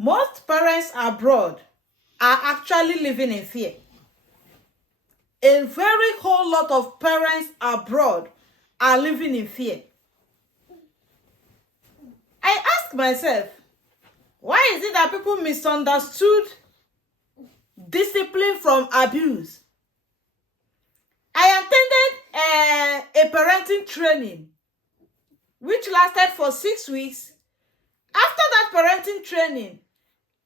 Most parents abroad are actually living in fear. A very whole lot of parents abroad are living in fear. I ask myself, why is it that people misunderstood discipline from abuse? I attended a parenting training which lasted for 6 weeks. After that parenting training,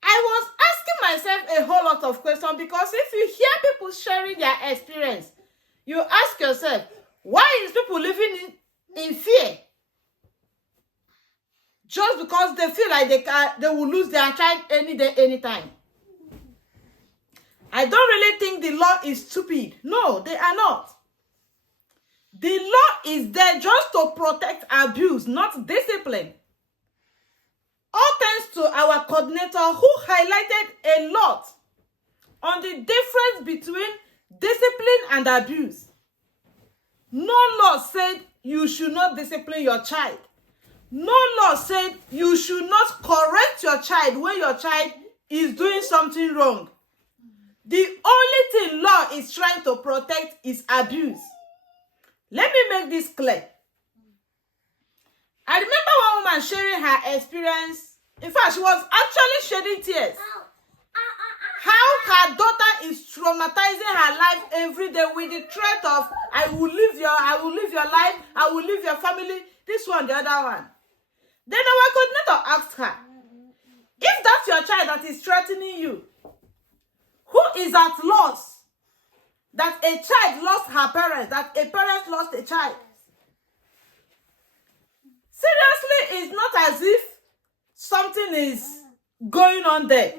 I was asking myself a whole lot of questions, because if you hear people sharing their experience, you ask yourself, why is people living in fear? Just because they feel like they will lose their child any day, anytime. I don't really think the law is stupid. No, they are not. The law is there just to protect abuse, not discipline. All thanks to our coordinator, who highlighted a lot on the difference between discipline and abuse. No law said you should not discipline your child. No law said you should not correct your child when your child is doing something wrong. The only thing law is trying to protect is abuse. Let me make this clear. I remember one woman sharing her experience. In fact, she was actually shedding tears. How her daughter is traumatizing her life every day with the threat of, I will live your life, I will leave your family, this one, the other one. Then our coordinator asked her, if that's your child that is threatening you, who is at loss that a child lost her parents, that a parent lost a child? Seriously, it's not as if something is going on there.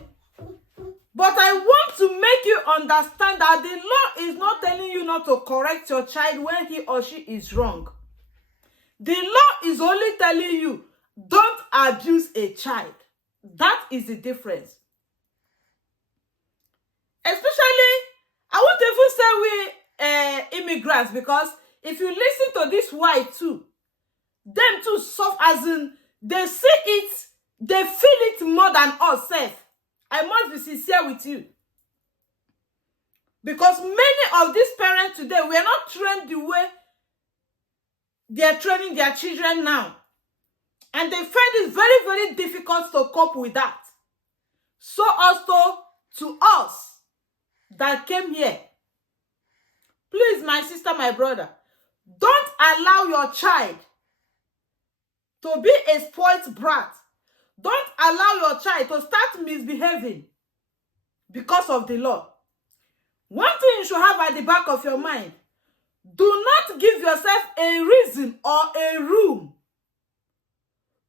But I want to make you understand that the law is not telling you not to correct your child when he or she is wrong. The law is only telling you, don't abuse a child. That is the difference. Especially, I want to even say we immigrants, because if you listen to this white too, them too soft, as in they see it, they feel it more than us. I must be sincere with you, because many of these parents today were not trained the way they are training their children now, and they find it very, very difficult to cope with that. So also to us that came here, please, my sister, my brother, don't allow your child to be a spoiled brat. Don't allow your child to start misbehaving because of the law. One thing you should have at the back of your mind, do not give yourself a reason or a room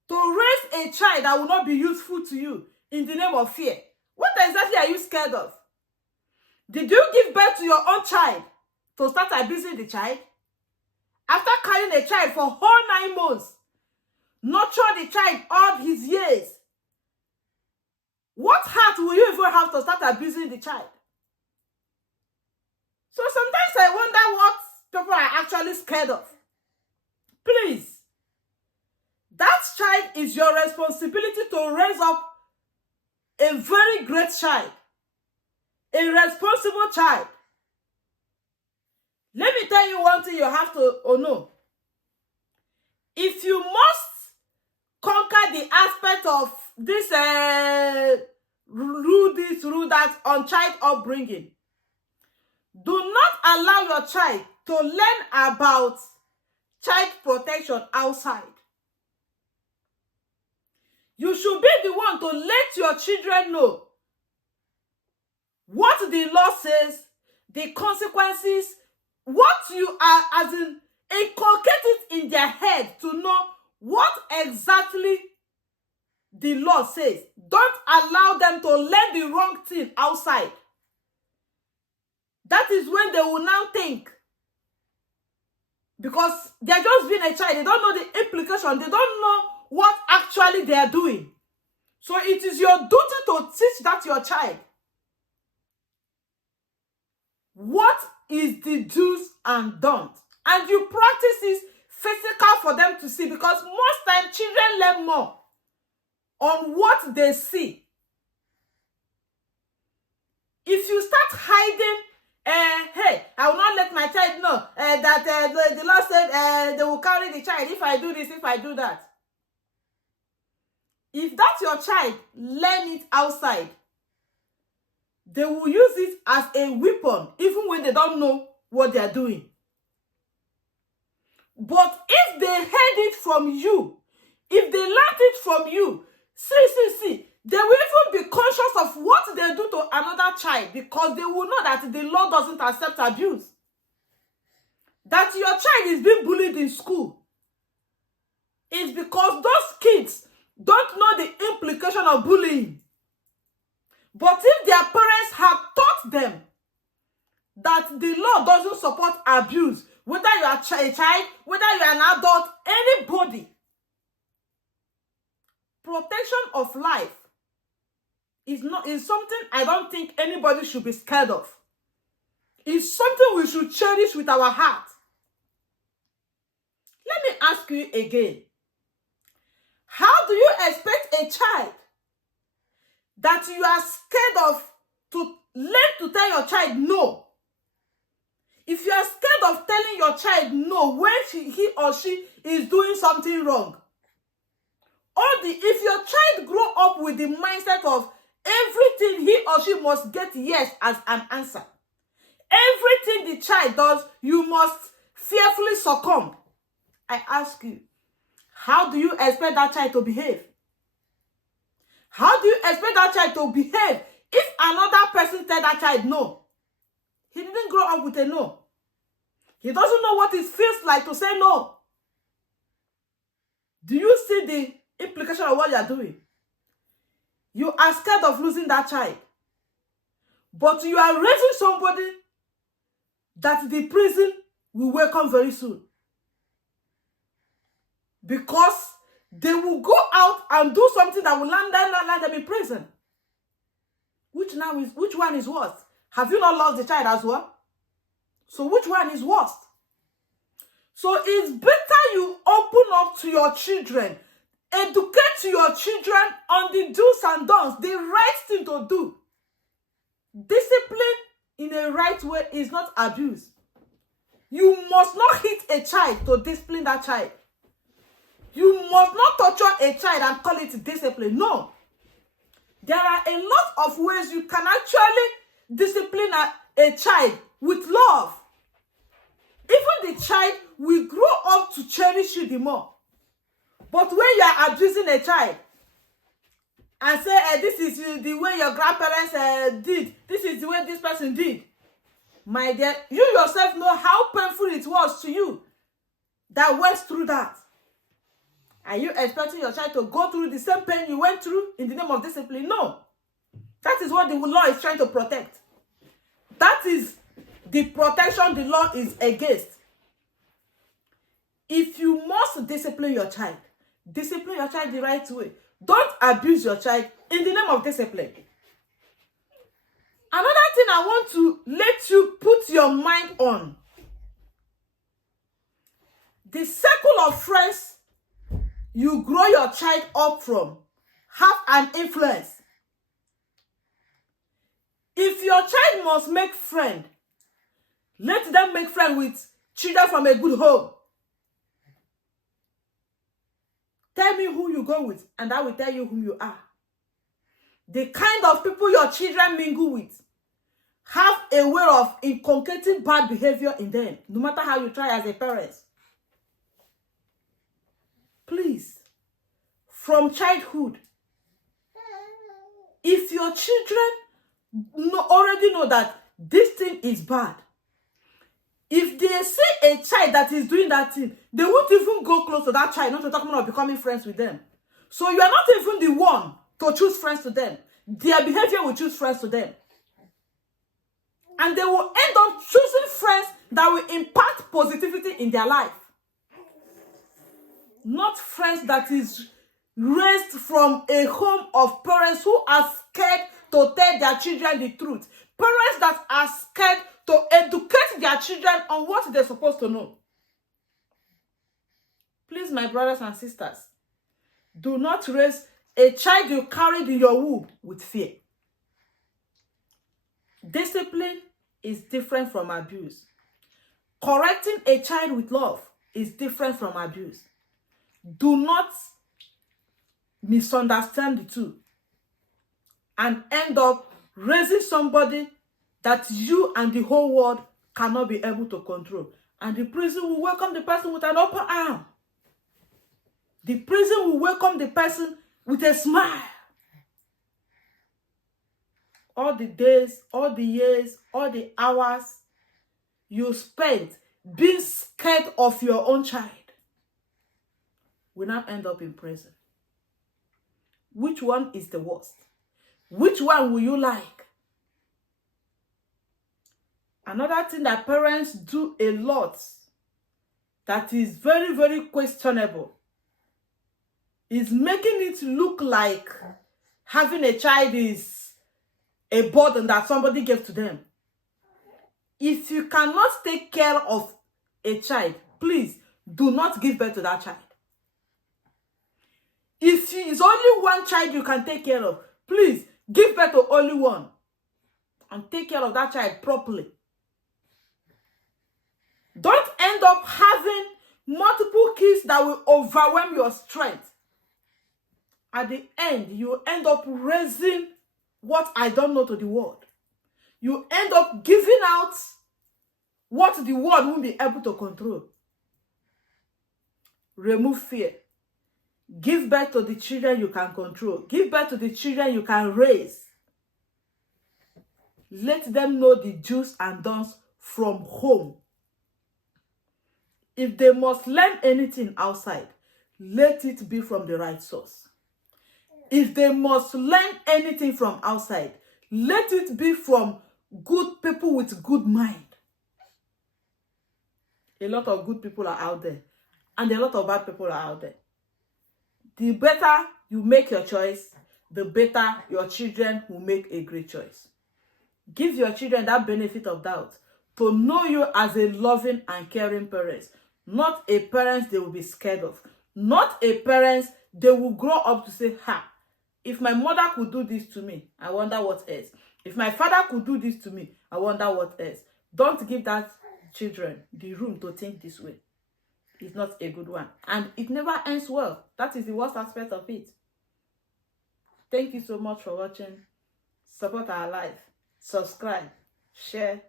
to raise a child that will not be useful to you in the name of fear. What exactly are you scared of? Did you give birth to your own child to start abusing the child? After carrying a child for whole 9 months, nurture the child all his years, what heart will you even have to start abusing the child? So sometimes I wonder what people are actually scared of. Please, that child is your responsibility to raise up a very great child, a responsible child. Let me tell you one thing you have to know. If you must conquer the aspect of this rule that on child upbringing, do not allow your child to learn about child protection outside. You should be the one to let your children know what the law says, the consequences, what you are, as in, inculcate it in their head to know what exactly the law says. Don't allow them to learn the wrong thing outside. That is when they will now think, because they're just being a child, they don't know the implication, they don't know what actually they are doing. So it is your duty to teach that your child what is the do's and don'ts, and you practice this physical for them to see, because most times children learn more on what they see If you start hiding, hey, I will not let my child know that the Lord said they will carry the child if I do this, if I do that. If that's your child, learn it outside. They will use it as a weapon, even when they don't know what they are doing. But if they heard it from you, if they learned it from you, see, they will even be conscious of what they do to another child, because they will know that the law doesn't accept abuse. That your child is being bullied in school is because those kids don't know the implication of bullying. But if their parents have taught them that the law doesn't support abuse, whether you are a child, whether you are an adult, anybody, protection of life is something I don't think anybody should be scared of. It's something we should cherish with our heart. Let me ask you again. How do you expect a child that you are scared of to learn to tell your child no? If you are scared of telling your child no when he or she is doing something wrong, if your child grow up with the mindset of everything he or she must get yes as an answer, everything the child does, you must fearfully succumb, I ask you, how do you expect that child to behave? How do you expect that child to behave if another person tells that child no? He didn't grow up with a no. He doesn't know what it feels like to say no. Do you see the implication of what you are doing? You are scared of losing that child. But you are raising somebody that the prison will welcome very soon. Because they will go out and do something that will land them in prison. Which one is worse? Have you not lost the child as well? So which one is worse? So it's better you open up to your children, educate your children on the do's and don'ts, the right thing to do. Discipline in a right way is not abuse. You must not hit a child to discipline that child. You must not torture a child and call it discipline. No. There are a lot of ways you can actually discipline a child with love. Even the child will grow up to cherish you the more. But when you are abusing a child and say, this is the way your grandparents did, this is the way this person did, my dear, you yourself know how painful it was to you that went through that. Are you expecting your child to go through the same pain you went through in the name of discipline? No. That is what the law is trying to protect. That is the protection the law is against. If you must discipline your child the right way. Don't abuse your child in the name of discipline. Another thing I want to let you put your mind on. The circle of friends you grow your child up from have an influence. If your child must make friends, let them make friends with children from a good home. Tell me who you go with, and I will tell you who you are. The kind of people your children mingle with have a way of inculcating bad behavior in them, no matter how you try as a parent. Please, from childhood, if your children already know that this thing is bad, if they see a child that is doing that thing, they won't even go close to that child, not to talk about becoming friends with them. So you are not even the one to choose friends to them. Their behavior will choose friends to them. And they will end up choosing friends that will impact positivity in their life. Not friends that is raised from a home of parents who are scared to tell their children the truth. Parents that are scared to educate their children on what they're supposed to know. Please, my brothers and sisters, do not raise a child you carried in your womb with fear. Discipline is different from abuse. Correcting a child with love is different from abuse. Do not misunderstand the two and end up raising somebody that you and the whole world cannot be able to control. And the prison will welcome the person with an open arm. The prison will welcome the person with a smile. All the days, all the years, all the hours you spent being scared of your own child will now end up in prison. Which one is the worst? Which one will you like? Another thing that parents do a lot that is very, very questionable is making it look like having a child is a burden that somebody gave to them. If you cannot take care of a child, please do not give birth to that child. If it's only one child you can take care of, please give birth to only one and take care of that child properly. Don't end up having multiple kids that will overwhelm your strength. At the end, you end up raising what I don't know to the world. You end up giving out what the world won't be able to control. Remove fear. Give birth to the children you can control. Give birth to the children you can raise. Let them know the do's and don'ts from home. If they must learn anything outside, let it be from the right source. If they must learn anything from outside, let it be from good people with good mind. A lot of good people are out there, and a lot of bad people are out there. The better you make your choice, the better your children will make a great choice. Give your children that benefit of doubt to know you as a loving and caring parent, not a parent they will be scared of, not a parent they will grow up to say, ha, if my mother could do this to me, I wonder what else. If my father could do this to me, I wonder what else. Don't give that children the room to think this way. It's not a good one. And it never ends well. That is the worst aspect of it. Thank you so much for watching. Support our life. Subscribe. Share.